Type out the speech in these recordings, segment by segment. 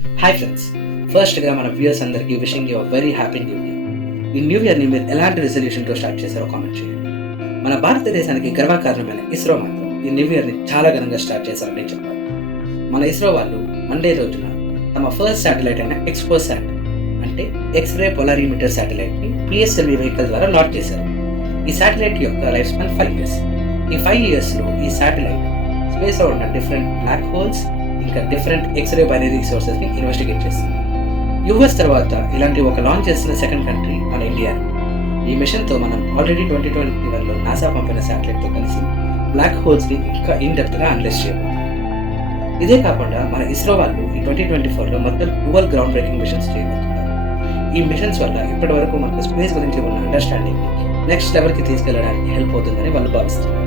Hi friends, ఫస్ట్గా మన viewers అందరికీ wishing you very happy new year. ఈ న్యూ ఇయర్ని మీరు ఎలాంటి రెజల్యూషన్తో స్టార్ట్ చేశారో కామెంట్ చేయండి. మన భారతదేశానికి గర్వకారణమైన ఇస్రో మాత్రం ఈ న్యూ ఇయర్ని చాలా ఘనంగా స్టార్ట్ చేశారని చెప్పాలి. మన ఇస్రో వాళ్ళు మండే రోజున తమ ఫస్ట్ శాటిలైట్ అయిన ఎక్స్పోసాట్ అంటే ఎక్స్రే పొలారిమీటర్ శాటిలైట్ని పిఎస్ఎల్వి వెహికల్ ద్వారా లాంచ్ చేశారు. ఈ శాటిలైట్ యొక్క లైఫ్ స్పాన్ 5 years. ఈ 5 yearsలో ఈ శాటిలైట్ స్పేస్లో ఉన్న డిఫరెంట్ బ్లాక్ హోల్స్ ఇంకా డిఫరెంట్ ఎక్స్రే బైనరీ సోర్సెస్ని ఇన్వెస్టిగేట్ చేస్తుంది. యుఎస్ తర్వాత ఇలాంటి ఒక లాంచ్ చేస్తున్న సెకండ్ కంట్రీ మన ఇండియా. ఈ మిషన్తో మనం ఆల్రెడీ 2021లో నాసా పంపిన శాటిలైట్తో కలిసి బ్లాక్ హోల్స్ని ఇంకా ఇన్డెప్త్గా అనలైజ్ చేయబోతుంది. ఇదే కాకుండా మన ఇస్రో వాళ్ళు ఈ 2024లో మొత్తం 12 గ్రౌండ్ బ్రేకింగ్ మిషన్స్ చేయబోతున్నారు. ఈ మిషన్స్ వల్ల ఇప్పటి వరకు మనకు స్పేస్ గురించి ఉన్న అండర్స్టాండింగ్ నెక్స్ట్ లెవెల్కి తీసుకెళ్లడానికి హెల్ప్ అవుతుందని వాళ్ళు భావిస్తున్నారు.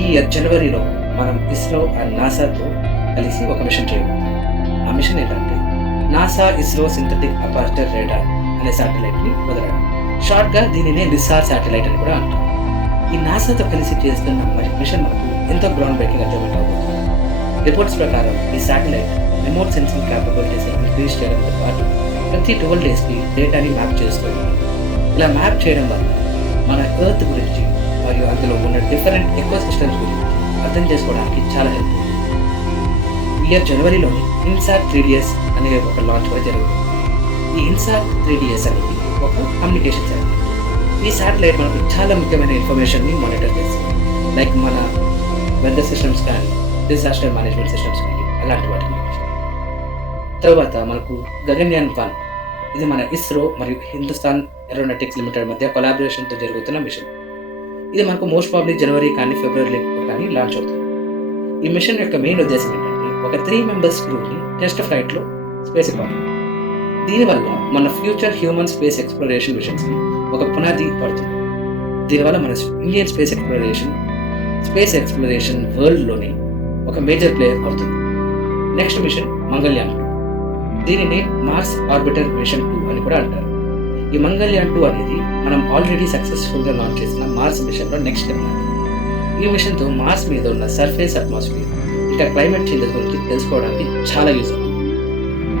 ఈ జనవరిలో మనం ఇస్రో అండ్ నాసాతో కలిసి ఒక మిషన్ చేయబోతున్నాం. ఆ మిషన్ ఏంటంటే NASA ISRO synthetic aperture radar అనే శాటిలైట్ని వదలడం. షార్ట్గా దీనినే నిస్సార్ శాటిలైట్ అని కూడా అంటాం. ఈ నాసాతో కలిసి చేస్తున్న మిషన్ మనకు ఎంతో గ్రౌండ్ బ్రేకింగ్ అచీవ్మెంట్ అవుతుంది. రిపోర్ట్స్ ప్రకారం ఈ satellite remote sensing capabilities increase చేయడంతో పాటు ప్రతి 12 daysకి డేటాని మ్యాప్ చేస్తూ ఉంటుంది. ఇలా మ్యాప్ చేయడం వల్ల మన ఎర్త్ గురించి మరియు అందులో ఉన్న డిఫరెంట్ ఎకో సిస్టమ్స్ గురించి అర్థం చేసుకోవడానికి చాలా హెల్ప్ అవుతుంది. ఈ ఇయర్ జనవరిలోని ఇన్సాట్ 3DS అనే ఒక లాంచ్ కూడా జరుగుతుంది. ఈ ఇన్సాట్ 3DS అనేది ఒక కమ్యూనికేషన్ శాటిలైట్. ఈ శాటిలైట్ మనకు చాలా ముఖ్యమైన ఇన్ఫర్మేషన్ని మానిటర్ చేస్తుంది. లైక్ మన వెదర్ సిస్టమ్స్ కానీ డిజాస్టర్ మేనేజ్మెంట్ సిస్టమ్స్ కానీ అలాంటి వాటి గురించి. తర్వాత మనకు గగన్యాన్ 1, ఇది మన ఇస్రో మరియు హిందుస్థాన్ ఏరోనాటిక్స్ లిమిటెడ్ మధ్య కొలాబరేషన్తో జరుగుతున్న మిషన్. ఇది మనకు మోస్ట్ ప్రాబ్లీ జనవరి కానీ ఫిబ్రవరి కానీ లాంచ్ అవుతుంది. ఈ మిషన్ యొక్క మెయిన్ ఉద్దేశం ఏంటంటే ఒక 3 members క్రూని టెస్ట్ ఫ్లైట్లో స్పేస్ ఇవ్వాలి. దీనివల్ల మన ఫ్యూచర్ హ్యూమన్ స్పేస్ ఎక్స్ప్లోరేషన్ మిషన్స్కి ఒక పునాది పడుతుంది. దీనివల్ల మన ఇండియన్ స్పేస్ ఎక్స్ప్లోరేషన్ వరల్డ్లోని ఒక మేజర్ ప్లేయర్ అవుతుంది. Next mission Mangalyaan 2. దీనిని మార్స్ ఆర్బిటర్ మిషన్ 2 అని కూడా అంటారు. ఈ మంగళ్యాన్ 2 అనేది మనం ఆల్రెడీ సక్సెస్ఫుల్గా లాంచ్ చేసిన మార్స్ మిషన్లో నెక్స్ట్ స్టెప్. ఈ మిషన్తో మార్స్ మీద ఉన్న సర్ఫేస్ అట్మాస్ఫియర్ ఇంకా క్లైమేట్ చేంజెస్ గురించి తెలుసుకోవడానికి చాలా యూజ్ అవుతుంది.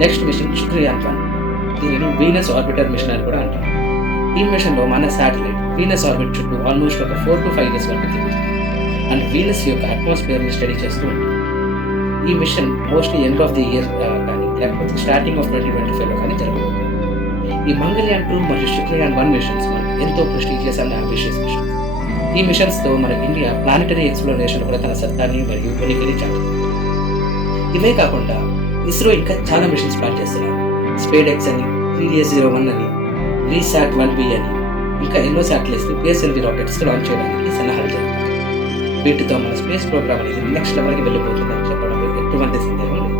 Next mission Shukrayaan 1. దీనిని వీనస్ ఆర్బిటర్ మిషన్ అని కూడా అంటారు. ఈ మిషన్లో మన శాటిలైట్ వీనస్ ఆర్బిట్ చుట్టూ ఆల్మోస్ట్ ఒక 4 to 5 years వరకు తిరుగుతుంది అండ్ వీనస్ యొక్క అట్మాస్ఫియర్ని స్టడీ చేస్తూ ఉంటుంది. ఈ mission mostly end of the year కానీ లేకపోతే స్టార్టింగ్ ఆఫ్ 2025లో కానీ జరగబోతుంది. ఈ మంగళ్యాన్ 2 మరియు శుక్రయాన్ 1 మిషన్స్ మనకు ఎంతో ప్రెస్టీజియస్ అండ్ అంబిషియస్ మిషన్స్. ఈ మిషన్స్తో మన ఇండియా ప్లానటరీ ఎక్స్ప్లోరేషన్ కూడా తన సత్తాన్ని మరియు ఉనికిని చాటుతుంది. ఇవే కాకుండా ఇస్రో ఇంకా చాలా మిషన్స్ ప్లాన్ చేస్తున్నారు. స్పేడెక్స్ అని, 3DS01 అని, రీసాట్ 1B అని, ఇంకా ఎన్నో శాటిలైట్స్ని పిఎస్ఎల్వి రాకెట్స్కి లాంచ్ చేయడానికి సన్నాహాలు జరుగుతుంది. వీటితో మన స్పేస్ ప్రోగ్రామ్ అనేది నెక్స్ట్ లెవెల్కి వెళ్ళిపోతుందని చెప్పడంలో ఎటువంటి సందేహం లేదు.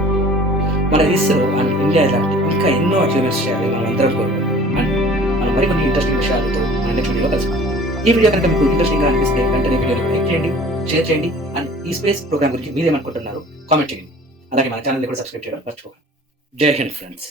మన ఇస్రో అండ్ ఇండియా ఇలాంటి ఇంకా ఎన్నో అచీవ్మెంట్స్ చేయాలి మనం అందరం కోరుకుంటాం. అండ్ మనం మరికొన్ని ఇంట్రెస్టింగ్ విషయాలతో మన నెక్స్ట్ వీడియోలో కలుసుకుంటాం. ఈ వీడియో కనుక మీకు ఇంట్రెస్టింగ్గా అనిపిస్తే వెంటనే వీడియోని లైక్ చేయండి, షేర్ చేయండి అండ్ ఈ స్పేస్ ప్రోగ్రామ్ గురించి మీరేమనుకుంటున్నారో కామెంట్ చేయండి. అలాగే మన ఛానల్ని కూడా సబ్స్క్రైబ్ చేయడం మర్చిపోకండి. జై హింద్ ఫ్రెండ్స్.